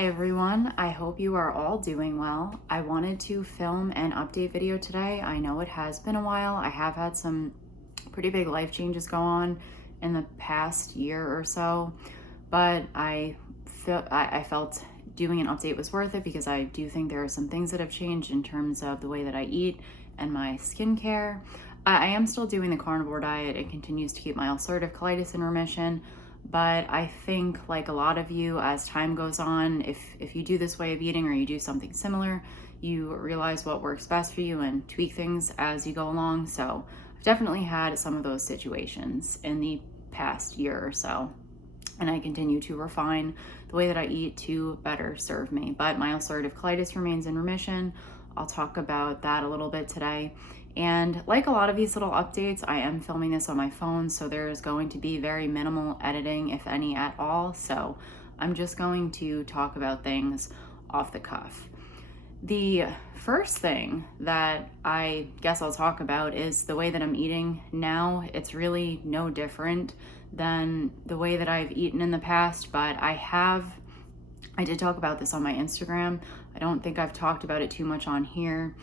Hey everyone, I hope you are all doing well. I wanted to film an update video today. I know it has been a while. I have had some pretty big life changes go on in the past year or so, but I felt doing an update was worth it because I do think there are some things that have changed in terms of the way that I eat and my skincare. I am still doing the carnivore diet. It continues to keep my ulcerative colitis in remission. But I think, like a lot of you, as time goes on, if you do this way of eating or you do something similar, you realize what works best for you and tweak things as you go along. So I've definitely had some of those situations in the past year or so, and I continue to refine the way that I eat to better serve me. But my ulcerative colitis remains in remission. I'll talk about that a little bit today. And like a lot of these little updates, I am filming this on my phone, so there's going to be very minimal editing, if any at all. So I'm just going to talk about things off the cuff. The first thing that I guess I'll talk about is the way that I'm eating now. It's really no different than the way that I've eaten in the past, but I did talk about this on my Instagram. I don't think I've talked about it too much on here,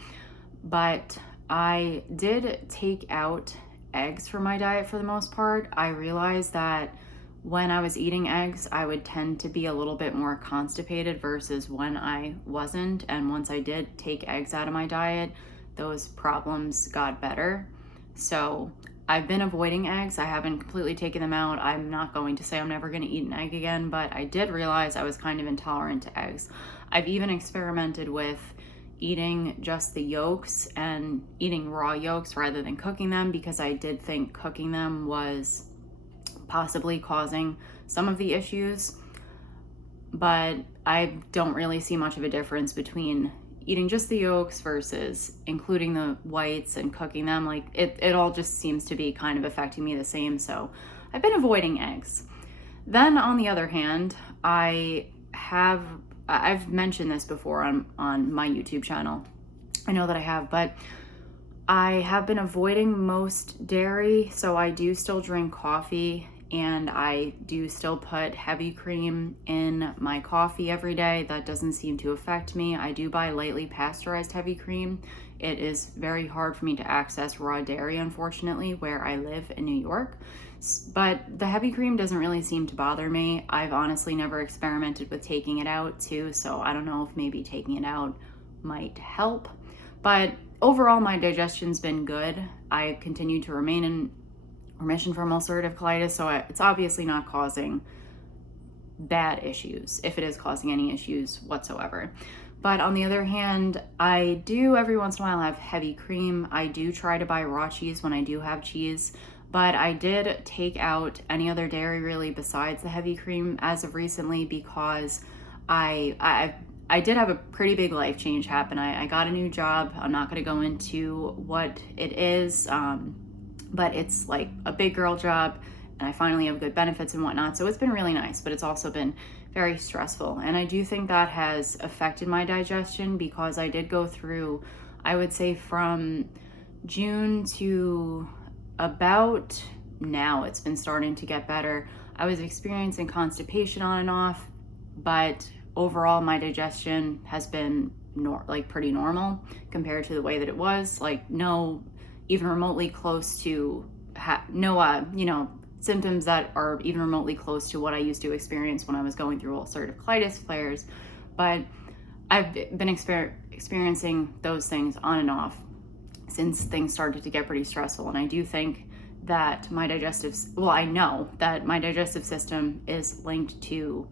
but I did take out eggs from my diet for the most part. I realized that when I was eating eggs, I would tend to be a little bit more constipated versus when I wasn't. And once I did take eggs out of my diet, those problems got better. So I've been avoiding eggs. I haven't completely taken them out. I'm not going to say I'm never going to eat an egg again, but I did realize I was kind of intolerant to eggs. I've even experimented with eating just the yolks and eating raw yolks rather than cooking them, because I did think cooking them was possibly causing some of the issues. But I don't really see much of a difference between eating just the yolks versus including the whites and cooking them. Like it all just seems to be kind of affecting me the same. So I've been avoiding eggs. Then on the other hand, I've mentioned this before on my YouTube channel. I know that I have, but I have been avoiding most dairy. So I do still drink coffee, and I do still put heavy cream in my coffee every day. That doesn't seem to affect me. I do buy lightly pasteurized heavy cream. It is very hard for me to access raw dairy, unfortunately, where I live in New York. But the heavy cream doesn't really seem to bother me. I've honestly never experimented with taking it out too, so I don't know if maybe taking it out might help. But overall, my digestion's been good. I continue to remain in remission from ulcerative colitis, so it's obviously not causing bad issues, if it is causing any issues whatsoever. But on the other hand, I do every once in a while have heavy cream. I do try to buy raw cheese when I do have cheese, but I did take out any other dairy really besides the heavy cream as of recently, because I did have a pretty big life change happen. I got a new job. I'm not going to go into what it is, but it's like a big girl job, and I finally have good benefits and whatnot. So it's been really nice, but it's also been very stressful. And I do think that has affected my digestion, because I did go through, I would say from June to about now, it's been starting to get better. I was experiencing constipation on and off, but overall my digestion has been pretty normal compared to the way that it was. Like no even remotely close to symptoms that are even remotely close to what I used to experience when I was going through ulcerative colitis flares. But I've been experiencing those things on and off since things started to get pretty stressful. And I do think that I know that my digestive system is linked to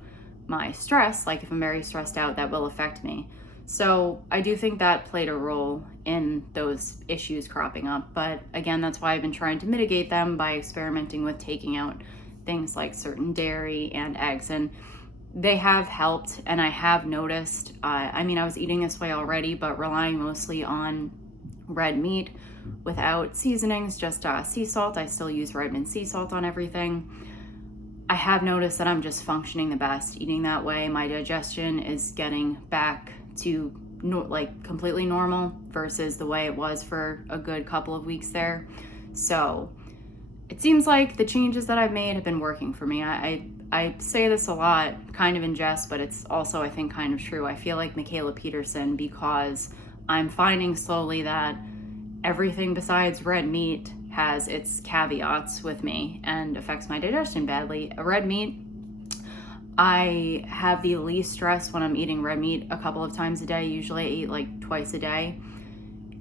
my stress. Like if I'm very stressed out, that will affect me. So I do think that played a role in those issues cropping up. But again, that's why I've been trying to mitigate them by experimenting with taking out things like certain dairy and eggs. And they have helped, and I have noticed, I was eating this way already, but relying mostly on red meat without seasonings, just sea salt. I still use Redmond sea salt on everything. I have noticed that I'm just functioning the best eating that way. My digestion is getting back to completely normal versus the way it was for a good couple of weeks there. So it seems like the changes that I've made have been working for me. I I say this a lot, kind of in jest, but it's also, I think, kind of true. I feel like Michaela Peterson because I'm finding slowly that everything besides red meat has its caveats with me and affects my digestion badly. Red meat, I have the least stress when I'm eating red meat a couple of times a day. Usually I eat like twice a day.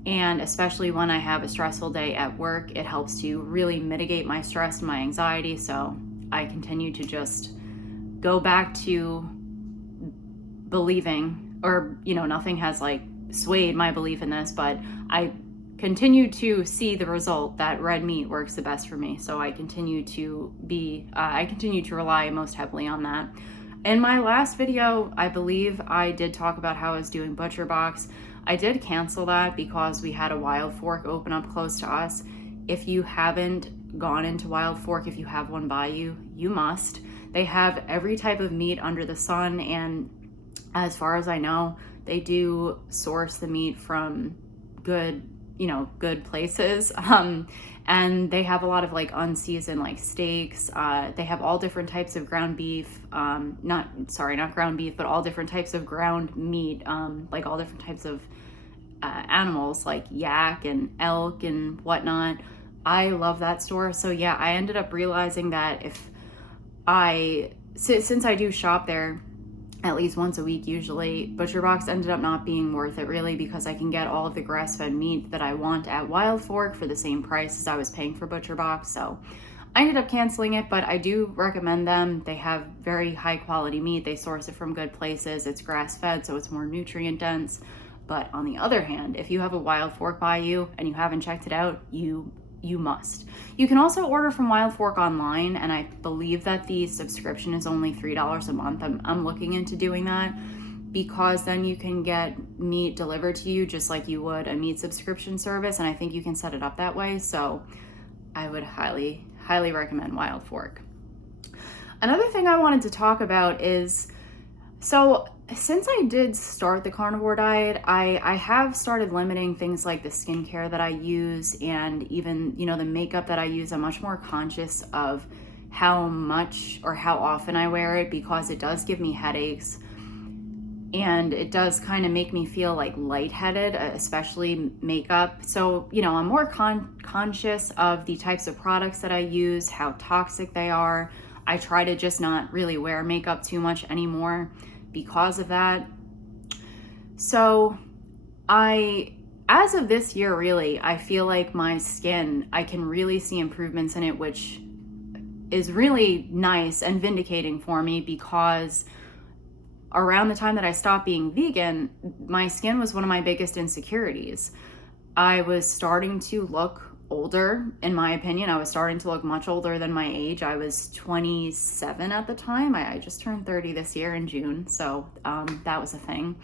And especially when I have a stressful day at work, it helps to really mitigate my stress and my anxiety. So I continue to just go back to believing, or, nothing has like swayed my belief in this, but I continue to see the result that red meat works the best for me. So I continue to rely most heavily on that. In my last video, I believe I did talk about how I was doing ButcherBox. I did cancel that because we had a Wild Fork open up close to us. If you haven't gone into Wild Fork, if you have one by you, you must. They have every type of meat under the sun, and as far as I know, they do source the meat from good places. And they have a lot of like unseasoned like steaks. They have all different types of ground beef. Not ground beef, but all different types of ground meat. Like all different types of animals like yak and elk and whatnot. I love that store. So yeah, I ended up realizing that since I do shop there at least once a week usually, ButcherBox ended up not being worth it really, because I can get all of the grass-fed meat that I want at Wild Fork for the same price as I was paying for ButcherBox. So I ended up canceling it, but I do recommend them. They have very high quality meat. They source it from good places. It's grass-fed, so it's more nutrient dense. But on the other hand, if you have a Wild Fork by you and you haven't checked it out, you must. You can also order from Wild Fork online, and I believe that the subscription is only $3 a month. I'm looking into doing that, because then you can get meat delivered to you just like you would a meat subscription service, and I think you can set it up that way. So I would highly recommend Wild Fork. Another thing I wanted to talk about is, so since I did start the carnivore diet, I have started limiting things like the skincare that I use, and even, the makeup that I use. I'm much more conscious of how much or how often I wear it, because it does give me headaches and it does kind of make me feel like lightheaded, especially makeup. So, I'm more conscious of the types of products that I use, how toxic they are. I try to just not really wear makeup too much anymore because of that. So as of this year, really, I feel like my skin, I can really see improvements in it, which is really nice and vindicating for me, because around the time that I stopped being vegan, my skin was one of my biggest insecurities. I was starting to look older, in my opinion. I was starting to look much older than my age. I was 27 at the time. I just turned 30 this year in June, so that was a thing.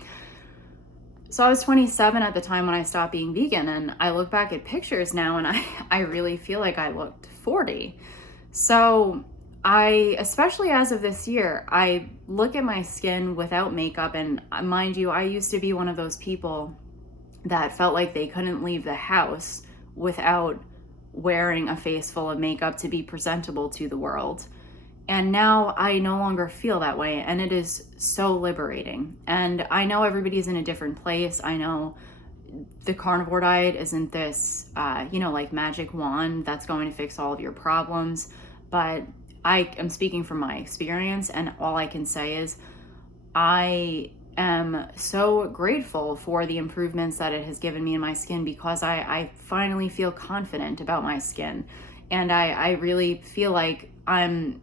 So I was 27 at the time when I stopped being vegan, and I look back at pictures now and I really feel like I looked 40. So especially as of this year, I look at my skin without makeup, and mind you, I used to be one of those people that felt like they couldn't leave the house without wearing a face full of makeup to be presentable to the world. And now I no longer feel that way, and it is so liberating. And I know everybody's in a different place. I know the carnivore diet isn't this, like magic wand that's going to fix all of your problems, but I am speaking from my experience, and all I can say is I am so grateful for the improvements that it has given me in my skin, because I finally feel confident about my skin, and I really feel like I'm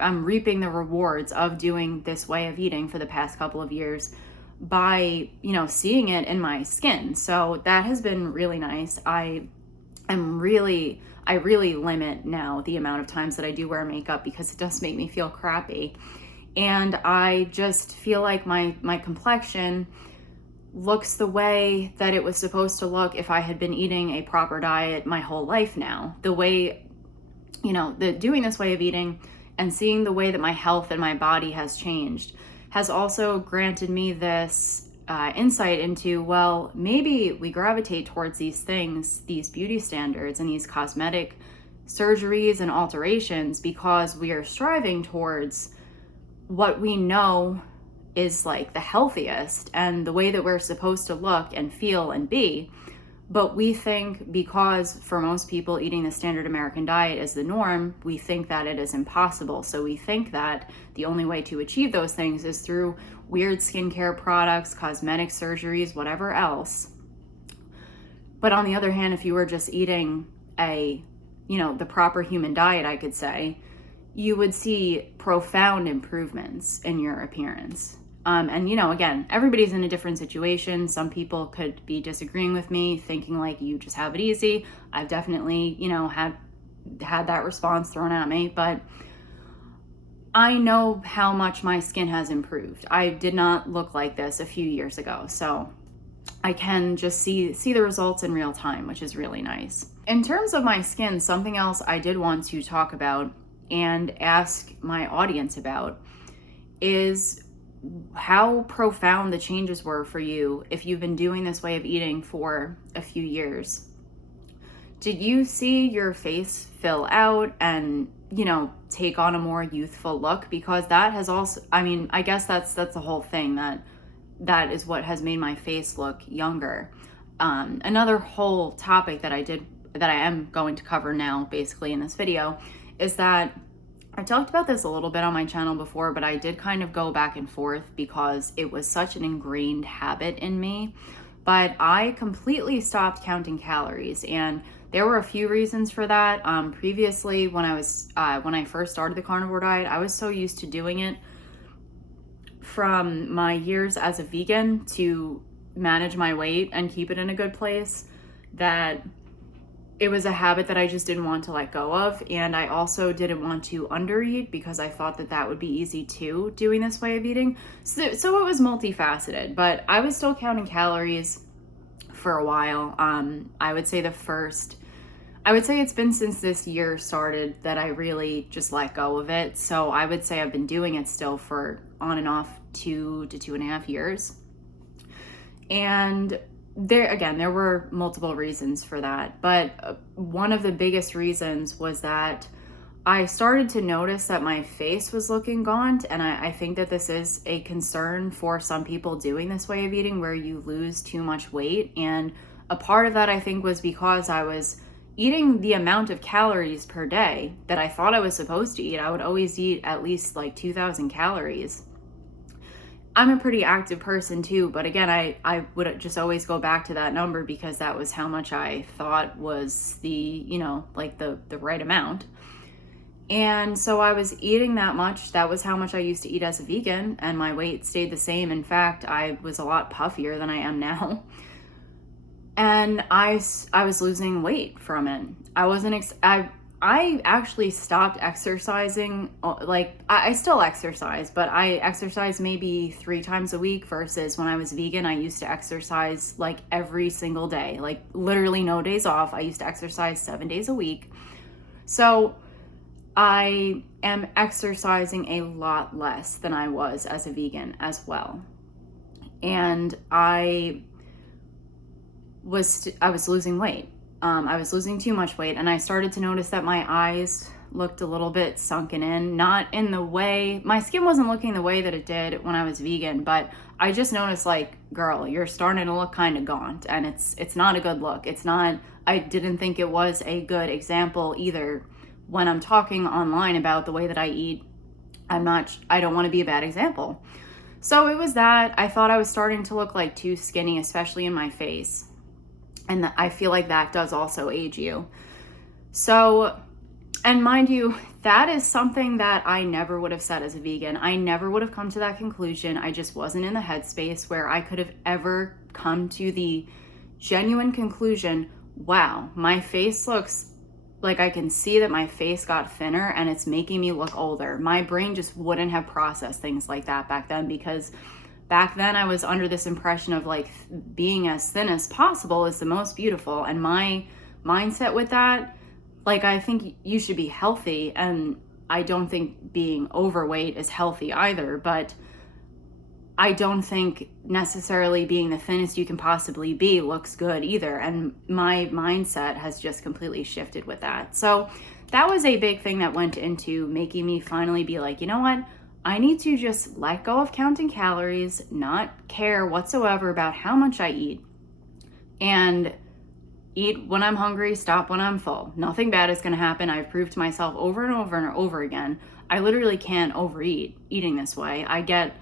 reaping the rewards of doing this way of eating for the past couple of years by, seeing it in my skin. So that has been really nice. I really limit now the amount of times that I do wear makeup, because it does make me feel crappy. And I just feel like my complexion looks the way that it was supposed to look if I had been eating a proper diet my whole life now. The way, doing this way of eating and seeing the way that my health and my body has changed has also granted me this insight into, well, maybe we gravitate towards these things, these beauty standards and these cosmetic surgeries and alterations, because we are striving towards what we know is like the healthiest and the way that we're supposed to look and feel and be. But we think, because for most people eating the standard American diet is the norm, we think that it is impossible. So we think that the only way to achieve those things is through weird skincare products, cosmetic surgeries, whatever else. But on the other hand, if you were just eating the proper human diet, I could say, you would see profound improvements in your appearance. And again, everybody's in a different situation. Some people could be disagreeing with me, thinking like you just have it easy. I've definitely, had that response thrown at me, but I know how much my skin has improved. I did not look like this a few years ago, so I can just see the results in real time, which is really nice. In terms of my skin, something else I did want to talk about and ask my audience about is how profound the changes were for you if you've been doing this way of eating for a few years. Did you see your face fill out and, take on a more youthful look? Because that has also, I guess that's the whole thing, that is what has made my face look younger. Another whole topic that I am going to cover now, basically in this video, is that I talked about this a little bit on my channel before, but I did kind of go back and forth because it was such an ingrained habit in me. But I completely stopped counting calories, and there were a few reasons for that. Previously, when I first started the carnivore diet, I was so used to doing it from my years as a vegan to manage my weight and keep it in a good place that it was a habit that I just didn't want to let go of. And I also didn't want to undereat because I thought that would be easy too, doing this way of eating. So it was multifaceted, but I was still counting calories for a while. I would say it's been since this year started that I really just let go of it. So I would say I've been doing it still for on and off 2 to 2.5 years. And there were multiple reasons for that, but one of the biggest reasons was that I started to notice that my face was looking gaunt, and I think that this is a concern for some people doing this way of eating, where you lose too much weight. And a part of that, I think, was because I was eating the amount of calories per day that I thought I was supposed to eat. I would always eat at least like 2,000 calories. I'm a pretty active person too, but again, I would just always go back to that number because that was how much I thought was the right amount. And so I was eating that much. That was how much I used to eat as a vegan, and my weight stayed the same. In fact, I was a lot puffier than I am now. And I was losing weight from it. I actually stopped exercising. Like, I still exercise, but I exercise maybe 3 times a week versus when I was vegan, I used to exercise like every single day, like literally no days off. I used to exercise 7 days a week. So I am exercising a lot less than I was as a vegan as well. And I was losing weight. I was losing too much weight, and I started to notice that my eyes looked a little bit sunken in, not in the way, my skin wasn't looking the way that it did when I was vegan, but I just noticed, like, girl, you're starting to look kind of gaunt, and it's not a good look. I didn't think it was a good example either when I'm talking online about the way that I eat. I don't want to be a bad example. So it was that I thought I was starting to look like too skinny, especially in my face. And I feel like that does also age you. So, and mind you, that is something that I never would have said as a vegan. I never would have come to that conclusion. I just wasn't in the headspace where I could have ever come to the genuine conclusion, wow, my face looks like, I can see that my face got thinner and it's making me look older. My brain just wouldn't have processed things like that back then, because back then I was under this impression of like being as thin as possible is the most beautiful. And my mindset with that, like, I think you should be healthy, and I don't think being overweight is healthy either, but I don't think necessarily being the thinnest you can possibly be looks good either. And my mindset has just completely shifted with that. So that was a big thing that went into making me finally be like, you know what? I need to just let go of counting calories, not care whatsoever about how much I eat, and eat when I'm hungry, stop when I'm full. Nothing bad is going to happen. I've proved to myself over and over and over again, I literally can't overeat eating this way. I get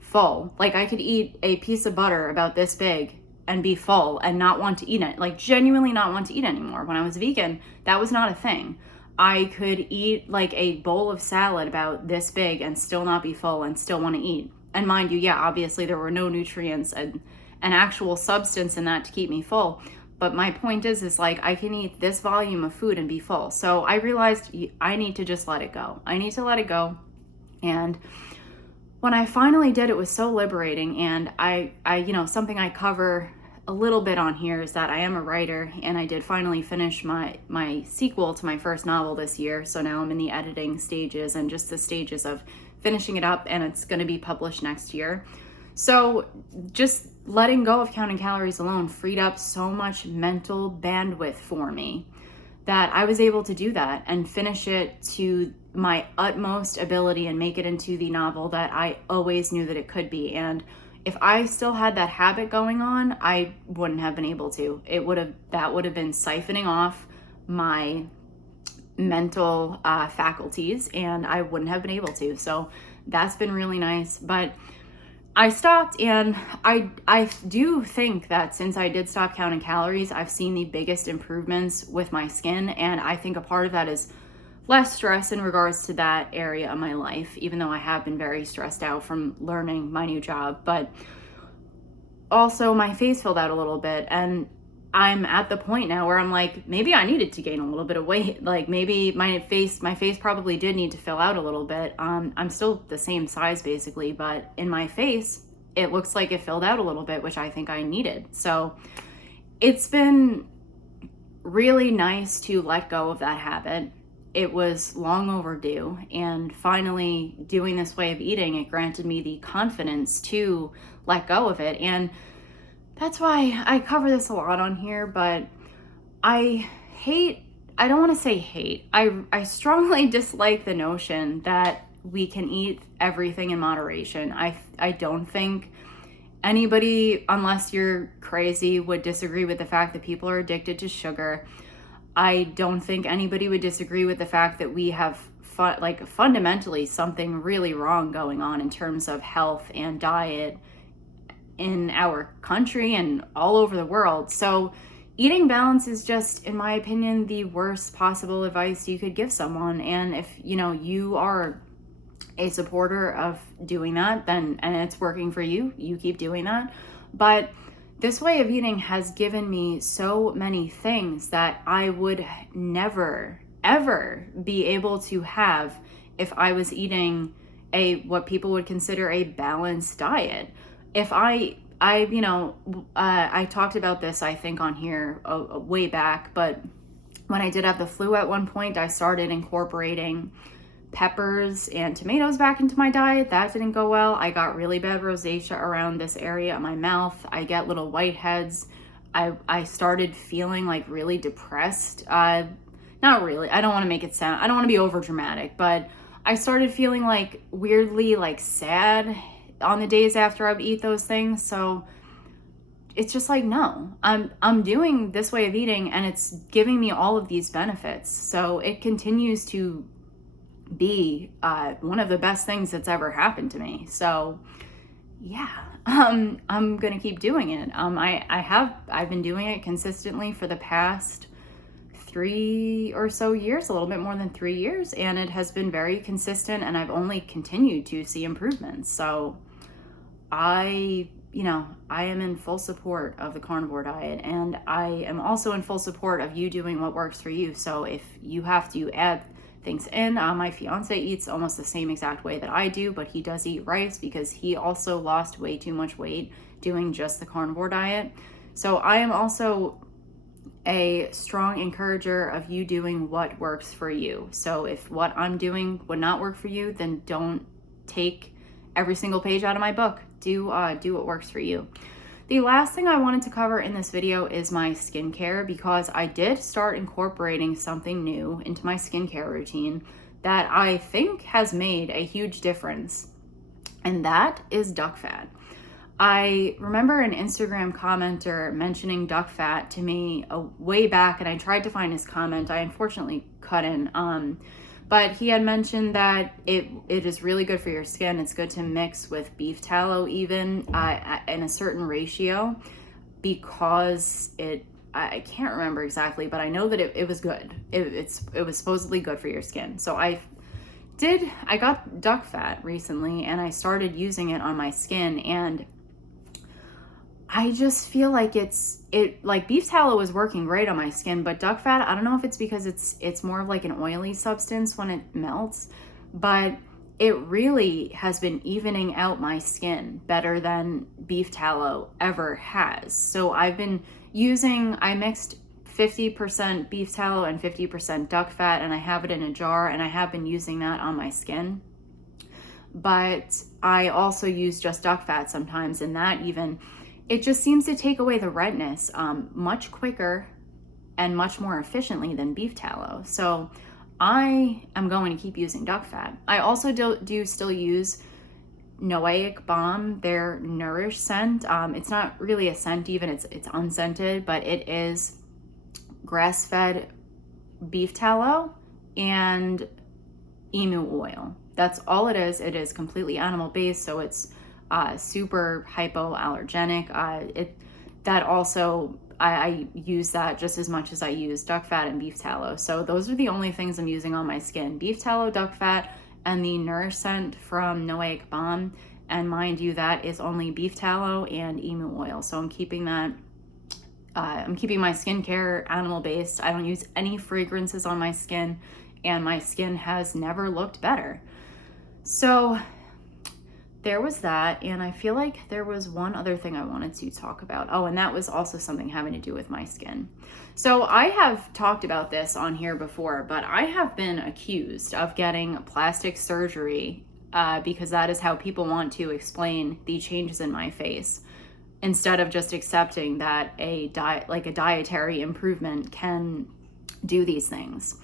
full. Like, I could eat a piece of butter about this big and be full and not want to eat it. Like, genuinely not want to eat anymore. When I was vegan, that was not a thing. I could eat like a bowl of salad about this big and still not be full and still want to eat. And mind you, yeah, obviously there were no nutrients and an actual substance in that to keep me full. But my point is like, I can eat this volume of food and be full. So I realized I need to just let it go. I need to let it go. And when I finally did, it was so liberating. And I something I cover a little bit on here is that I am a writer, and I did finally finish my sequel to my first novel this year. So now I'm in the editing stages and just the stages of finishing it up, and it's going to be published next year. So just letting go of counting calories alone freed up so much mental bandwidth for me that I was able to do that and finish it to my utmost ability and make it into the novel that I always knew that it could be. And if I still had that habit going on, I wouldn't have been able to. That would have been siphoning off my mental faculties, and I wouldn't have been able to. So that's been really nice. But I stopped, and I do think that since I did stop counting calories, I've seen the biggest improvements with my skin. And I think a part of that is less stress in regards to that area of my life, even though I have been very stressed out from learning my new job. But also my face filled out a little bit, and I'm at the point now where I'm like, maybe I needed to gain a little bit of weight. Like, maybe my face probably did need to fill out a little bit. I'm still the same size basically, but in my face, it looks like it filled out a little bit, which I think I needed. So it's been really nice to let go of that habit. It was long overdue, and finally doing this way of eating, it granted me the confidence to let go of it. And that's why I cover this a lot on here, but I don't want to say hate. I strongly dislike the notion that we can eat everything in moderation. I don't think anybody, unless you're crazy, would disagree with the fact that people are addicted to sugar. I don't think anybody would disagree with the fact that we have fundamentally something really wrong going on in terms of health and diet in our country and all over the world. So eating balance is just, in my opinion, the worst possible advice you could give someone. And if you are a supporter of doing that, then, and it's working for you, you keep doing that. But this way of eating has given me so many things that I would never, ever be able to have if I was eating what people would consider a balanced diet. If I talked about this, I think, on here way back, but when I did have the flu at one point, I started incorporating peppers and tomatoes back into my diet. That didn't go well. I got really bad rosacea around this area of my mouth. I get little whiteheads. I started feeling like really depressed. Not really. I don't want to be over dramatic, but I started feeling like weirdly like sad on the days after I would eat those things. So it's just like, no, I'm doing this way of eating, and it's giving me all of these benefits. So it continues to be one of the best things that's ever happened to me. So yeah, I'm gonna keep doing it. I've been doing it consistently for the past 3 or so years, a little bit more than 3 years, and it has been very consistent, and I've only continued to see improvements. So I am in full support of the carnivore diet, and I am also in full support of you doing what works for you. So if you have to add things in, my fiance eats almost the same exact way that I do, but he does eat rice because he also lost way too much weight doing just the carnivore diet. So I am also a strong encourager of you doing what works for you. So if what I'm doing would not work for you, then don't take every single page out of my book. Do what works for you. The last thing I wanted to cover in this video is my skincare, because I did start incorporating something new into my skincare routine that I think has made a huge difference, and that is duck fat. I remember an Instagram commenter mentioning duck fat to me way back, and I tried to find his comment. I unfortunately couldn't. But he had mentioned that it is really good for your skin. It's good to mix with beef tallow even in a certain ratio, because I can't remember exactly, but I know that it was good. It was supposedly good for your skin. So I got duck fat recently, and I started using it on my skin, and I just feel like like beef tallow is working great on my skin, but duck fat, I don't know if it's because it's more of like an oily substance when it melts, but it really has been evening out my skin better than beef tallow ever has. So I mixed 50% beef tallow and 50% duck fat, and I have it in a jar, and I have been using that on my skin. But I also use just duck fat sometimes, and it just seems to take away the redness much quicker and much more efficiently than beef tallow. So I am going to keep using duck fat. I also do still use Noahic Balm, their Nourish scent. It's not really a scent even, it's unscented, but it is grass-fed beef tallow and emu oil. That's all it is. It is completely animal-based, so it's super hypoallergenic. I use that just as much as I use duck fat and beef tallow. So those are the only things I'm using on my skin: beef tallow, duck fat, and the Nourish scent from Noahic Balm. And mind you, that is only beef tallow and emu oil. So I'm keeping that. I'm keeping my skincare animal-based. I don't use any fragrances on my skin, and my skin has never looked better. So there was that, and I feel like there was one other thing I wanted to talk about. Oh, and that was also something having to do with my skin. So I have talked about this on here before, but I have been accused of getting plastic surgery because that is how people want to explain the changes in my face, instead of just accepting that a dietary improvement can do these things.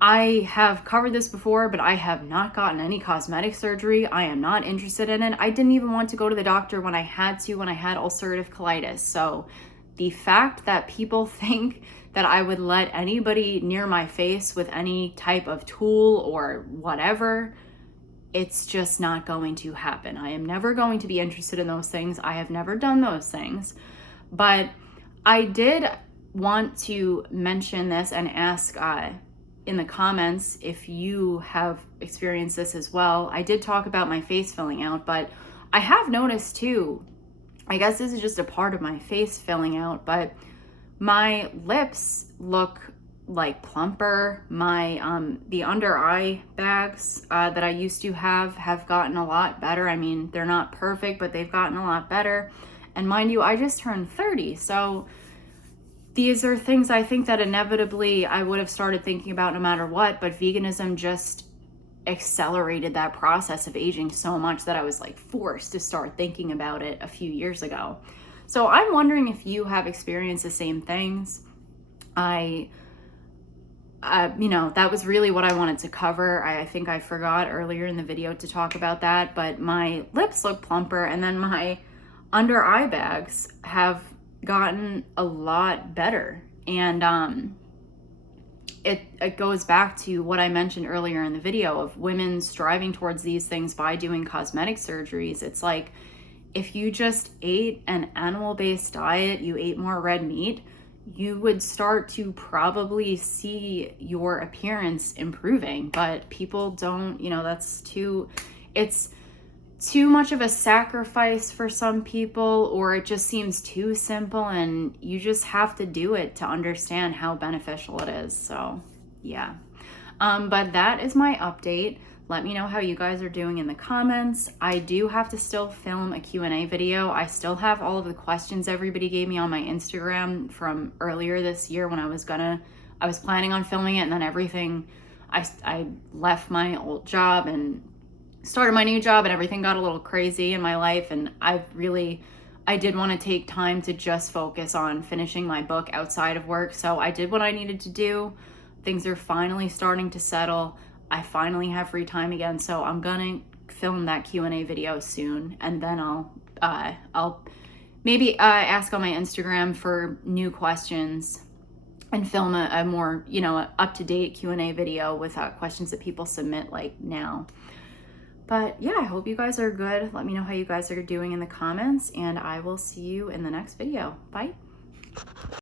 I have covered this before, but I have not gotten any cosmetic surgery. I am not interested in it. I didn't even want to go to the doctor when I had ulcerative colitis. So the fact that people think that I would let anybody near my face with any type of tool or whatever, it's just not going to happen. I am never going to be interested in those things. I have never done those things. But I did want to mention this and ask in the comments if you have experienced this as well. I did talk about my face filling out, but I have noticed too, I guess this is just a part of my face filling out, but my lips look like plumper. My the under eye bags that I used to have gotten a lot better. I mean, they're not perfect, but they've gotten a lot better. And mind you, I just turned 30, so these are things I think that inevitably I would have started thinking about no matter what, but veganism just accelerated that process of aging so much that I was like forced to start thinking about it a few years ago. So I'm wondering if you have experienced the same things. That was really what I wanted to cover. I think I forgot earlier in the video to talk about that, but my lips look plumper, and then my under eye bags have gotten a lot better. And it goes back to what I mentioned earlier in the video of women striving towards these things by doing cosmetic surgeries. It's like, if you just ate an animal-based diet, you ate more red meat, you would start to probably see your appearance improving. But people don't, it's too much of a sacrifice for some people, or it just seems too simple, and you just have to do it to understand how beneficial it is. So yeah, but that is my update. Let me know how you guys are doing in the comments. I do have to still film a Q&A video. I still have all of the questions everybody gave me on my Instagram from earlier this year when I was planning on filming it, and then I left my old job and started my new job, and everything got a little crazy in my life, and I did want to take time to just focus on finishing my book outside of work. So I did what I needed to do. Things are finally starting to settle. I finally have free time again, so I'm gonna film that Q&A video soon, and then I'll maybe ask on my Instagram for new questions and film a more, you know, up-to-date Q&A video with questions that people submit like now. But yeah, I hope you guys are good. Let me know how you guys are doing in the comments, and I will see you in the next video. Bye.